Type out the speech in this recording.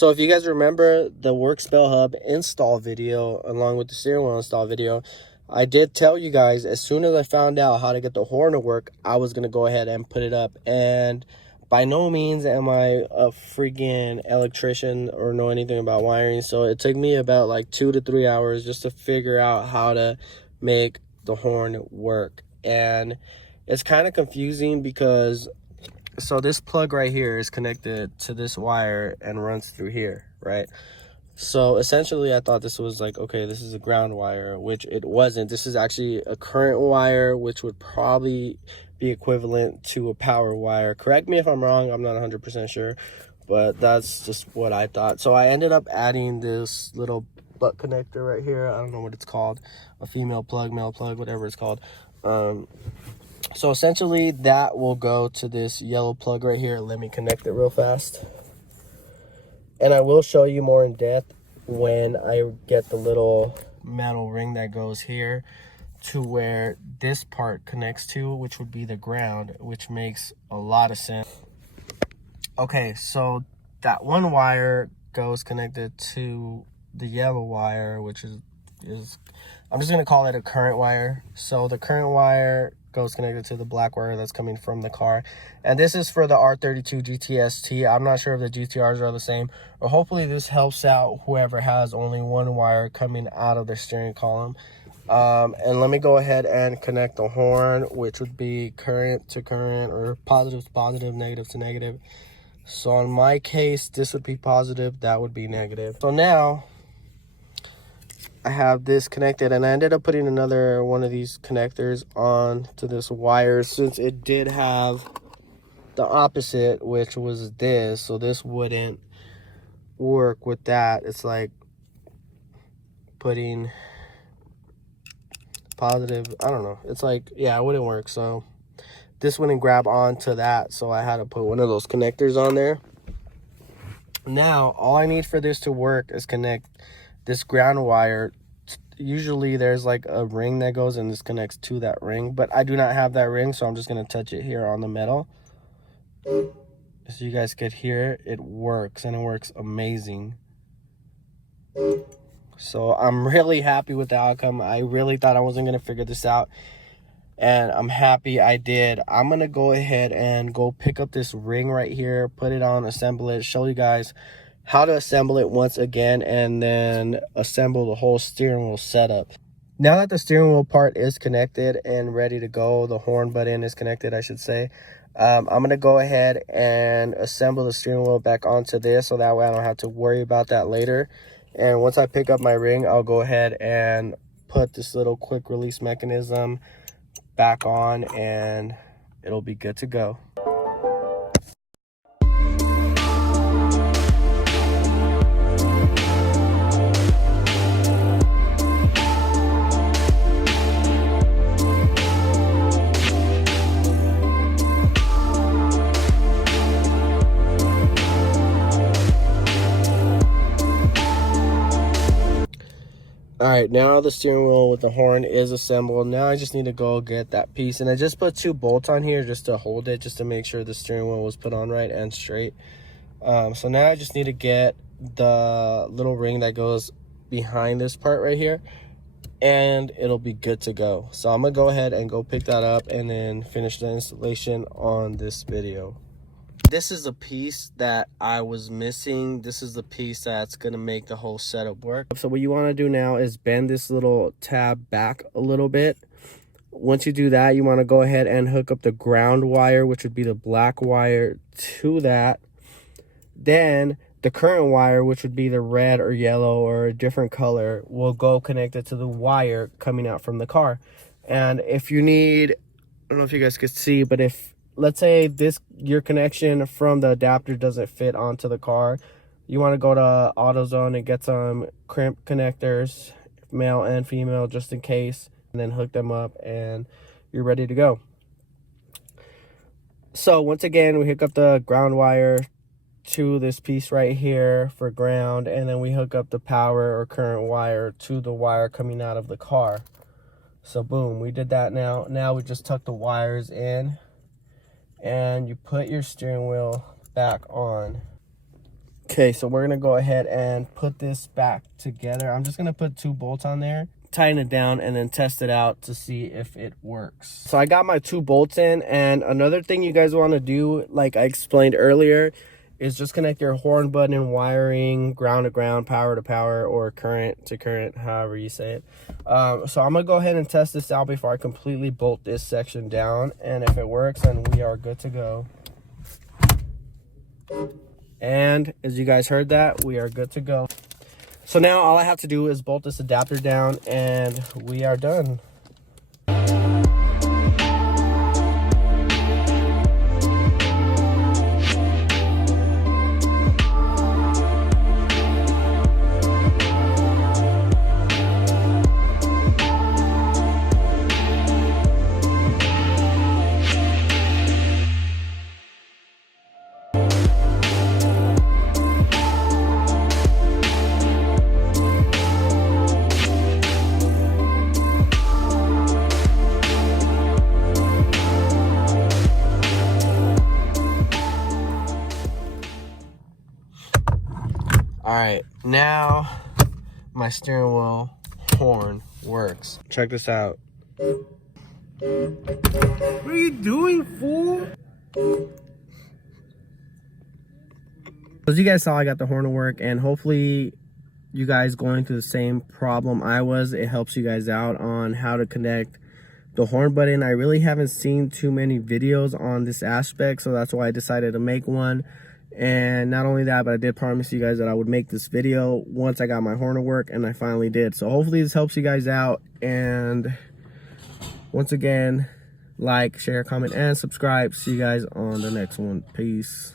So if you guys remember the Work Spell Hub install video along with the steering wheel install video, I did tell you guys as soon as I found out how to get the horn to work, I was going to go ahead and put it up. And by no means am I a freaking electrician or know anything about wiring. So it took me about like 2 to 3 hours just to figure out how to make the horn work. And it's kind of confusing because so this plug right here is connected to this wire and runs through here, right? So essentially I thought this was like, okay, this is a ground wire, which it wasn't. This is actually a current wire, which would probably be equivalent to a power wire. Correct me if I'm wrong, I'm not 100% sure, but that's just what I thought. So I ended up adding this little butt connector right here. I don't know what it's called, a female plug, male plug, whatever it's called. So essentially that will go to this yellow plug right here. Let me connect it real fast. And I will show you more in depth when I get the little metal ring that goes here to where this part connects to, which would be the ground, which makes a lot of sense. Okay, so that one wire goes connected to the yellow wire, which is I'm just gonna call it a current wire. So the current wire goes connected to the black wire that's coming from the car, and this is for the R32 gtst. I'm not sure if the GTRs are the same, or hopefully this helps out whoever has only one wire coming out of their steering column. And let me go ahead and connect the horn, which would be current to current, or positive to positive, negative to negative. So in my case, this would be positive, that would be negative. So now I have this connected, and I ended up putting another one of these connectors on to this wire since it did have the opposite, which was this. So this wouldn't work with that. It's like putting positive, I don't know. It's like, yeah, it wouldn't work. So this wouldn't grab onto that. So I had to put one of those connectors on there. Now, all I need for this to work is connect this ground wire. Usually there's like a ring that goes and this connects to that ring, but I do not have that ring, so I'm just going to touch it here on the metal so you guys could hear it works, and it works amazing. So I'm really happy with the outcome. I really thought I wasn't going to figure this out, and I'm happy I did. I'm going to go ahead and go pick up this ring right here, put it on, assemble it, show you guys how to assemble it once again, and then assemble the whole steering wheel setup. Now that the steering wheel part is connected and ready to go, the horn button is connected, I should say, I'm going to go ahead and assemble the steering wheel back onto this, so that way I don't have to worry about that later. And once I pick up my ring, I'll go ahead and put this little quick release mechanism back on, and it'll be good to go. All right, now the steering wheel with the horn is assembled. Now I just need to go get that piece, and I just put 2 bolts on here just to hold it, just to make sure the steering wheel was put on right and straight. So now I just need to get the little ring that goes behind this part right here, and it'll be good to go. So I'm gonna go ahead and go pick that up and then finish the installation on this video. This is the piece that I was missing. This is the piece that's going to make the whole setup work. So what you want to do now is bend this little tab back a little bit. Once you do that, you want to go ahead and hook up the ground wire, which would be the black wire, to that. Then the current wire, which would be the red or yellow or a different color, will go connected to the wire coming out from the car. And if you need, I don't know if you guys could see, but if, let's say your connection from the adapter doesn't fit onto the car, you want to go to AutoZone and get some crimp connectors, male and female, just in case, and then hook them up and you're ready to go. So once again, we hook up the ground wire to this piece right here for ground, and then we hook up the power or current wire to the wire coming out of the car. So boom, we did that. Now we just tuck the wires in, and you put your steering wheel back on. Okay, so we're gonna go ahead and put this back together. I'm just gonna put 2 bolts on there, tighten it down, and then test it out to see if it works. So I got my 2 bolts in, and another thing you guys want to do, like I explained earlier, is just connect your horn button wiring, ground to ground, power to power, or current to current, however you say it. So I'm gonna go ahead and test this out before I completely bolt this section down, and if it works, then we are good to go. And as you guys heard that, we are good to go. So now all I have to do is bolt this adapter down and we are done. All right, now my steering wheel horn works. Check this out. What are you doing, fool? As you guys saw, I got the horn to work, and hopefully you guys going through the same problem I was, it helps you guys out on how to connect the horn button. I really haven't seen too many videos on this aspect, so that's why I decided to make one. And not only that, but I did promise you guys that I would make this video once I got my horn to work, and I finally did. So hopefully this helps you guys out, and once again, like, share, comment, and subscribe. See you guys on the next one. Peace.